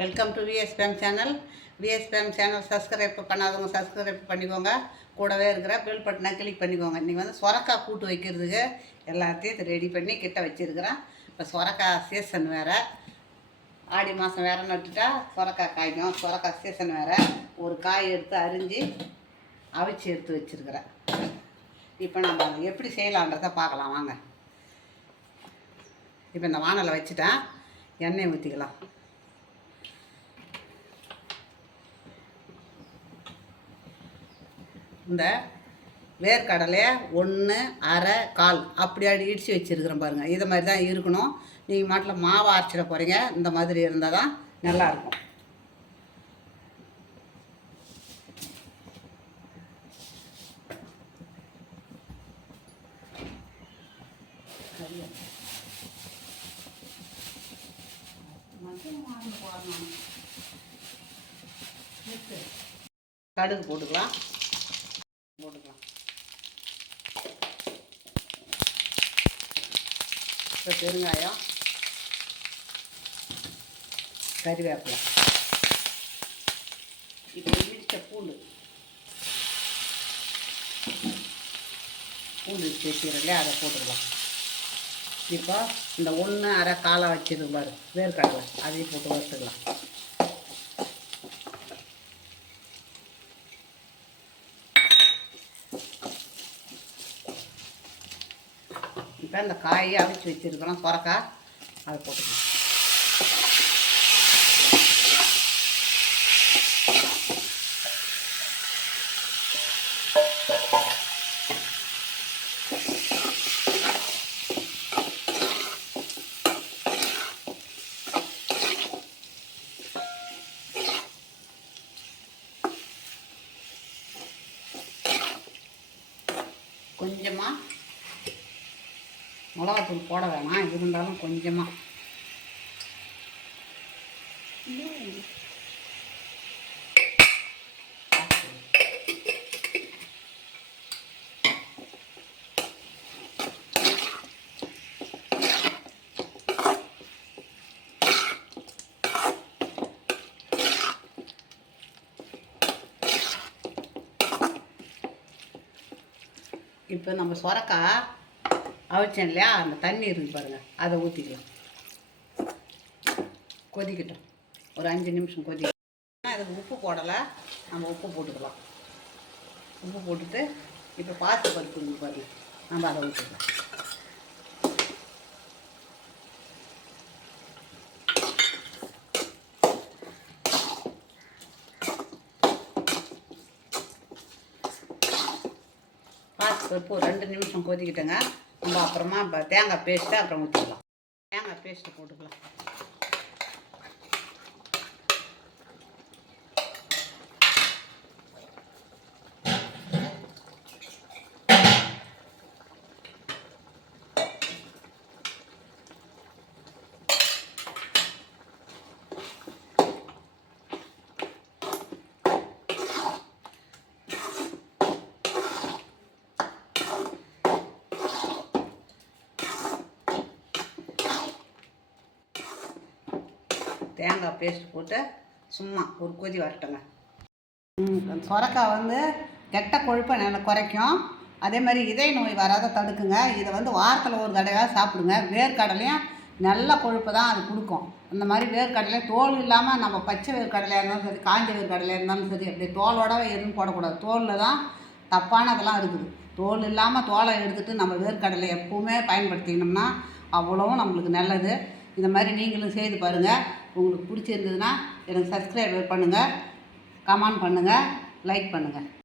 Welcome to VSPM channel. VSPM channel subscribe பண்ணாதவங்க subscribe பண்ணிக்கோங்க. கூடவே இருக்கிற பெல் பட்டனை கிளிக் பண்ணிக்கோங்க. இன்றைக்கி வந்து சொரக்காய் கூட்டு வைக்கிறதுக்கு எல்லாத்தையும் ரெடி பண்ணி கிட்ட வச்சுருக்கிறேன். இப்போ சொரக்காய் சீசன் வேறு, ஆடி மாதம் வேறு நட்டுட்டா சொரக்காய் காய்க்கும். சொரக்காய் சீசன் வேறு. ஒரு காய் எடுத்து அரிஞ்சு அவிச்சு எடுத்து வச்சுருக்கிறேன். இப்போ நம்ம அதை எப்படி செய்யலான்றதை பார்க்கலாம் வாங்க. இப்போ இந்த வானலை வச்சுட்டேன், எண்ணெய் ஊற்றிக்கலாம். இந்த வேர்க்கடலையை 1 1/2 1/4 அப்படி இடித்து வச்சுருக்கிறேன் பாருங்கள். இதை மாதிரி தான் இருக்கணும். நீங்கள் மாட்டில் மாவு அரைச்சிட போகிறீங்க. இந்த மாதிரி இருந்தால் தான் நல்லாயிருக்கும். கடுகு போட்டுக்கலாம். இப்போ பெருங்காயம், கறிவேப்பிலை, இப்போ இடித்த பூண்டு வச்சுக்கிறோம், அதை போட்டுக்கலாம். இப்போ இந்த 1 1/2 1/4 வச்சுருக்கு பாரு வேர்க்கடலை, அதையும் போட்டு வறுத்துக்கலாம். இப்போ இந்த காயை அவிச்சு வச்சுருக்கிறோம் சொரக்காய், அதை போட்டுக்கலாம். கொஞ்சமாக மிளகாத்தூள் போட வேணாம், இருந்தாலும் கொஞ்சமாக. இப்போ நம்ம சொரக்காய் அவிச்சேன் இல்லையா, அந்த தண்ணி இருக்குது பாருங்கள், அதை ஊற்றிக்கலாம். கொதிக்கட்டும், ஒரு 5 நிமிஷம் கொதிக்கணும். அதுக்கு உப்பு போடலை, நம்ம உப்பு போட்டுக்கலாம். உப்பு போட்டுட்டு இப்போ பாசி பருப்பு பாருங்கள், நம்ம அதை ஊற்றிக்கலாம். பாசி பருப்பு ஒரு 2 நிமிஷம் கொதிக்கிட்டேங்க. நம்ம அப்புறமா இப்போ தேங்காய் பேஸ்ட்டு அப்புறம் ஊற்றிக்கலாம். தேங்காய் பேஸ்ட்டு போட்டுக்கலாம். தேங்காய் பேஸ்ட் போட்டு சும்மா ஒரு கொதி வரட்டுங்க. சொரக்காய் வந்து கெட்ட கொழுப்பை நல்லா குறைக்கும். அதே மாதிரி இதய நோய் வராத தடுக்குங்க. இதை வந்து வாரத்தில் ஒரு தடவையாக சாப்பிடுங்க. வேர்க்கடலையும் நல்ல கொழுப்பு தான் அது கொடுக்கும். அந்த மாதிரி வேர்க்கடலையும் தோல் இல்லாமல், நம்ம பச்சை வேர்க்கடலையாக இருந்தாலும் சரி, காஞ்ச வேர்க்கடலையாக இருந்தாலும் சரி, அப்படி தோலோட எதுவும் போடக்கூடாது. தோலில் தான் தப்பானதெல்லாம் இருக்குது. தோல் இல்லாமல் தோலை எடுத்துகிட்டு நம்ம வேர்க்கடலை எப்போவுமே பயன்படுத்தினோம்னா அவ்வளோவும் நம்மளுக்கு நல்லது. இந்த மாதிரி நீங்களும் செய்து பாருங்கள். உங்களுக்கு பிடிச்சிருந்ததுன்னா எனக்கு சப்ஸ்கிரைப் பண்ணுங்கள், கமெண்ட் பண்ணுங்கள், லைக் பண்ணுங்கள்.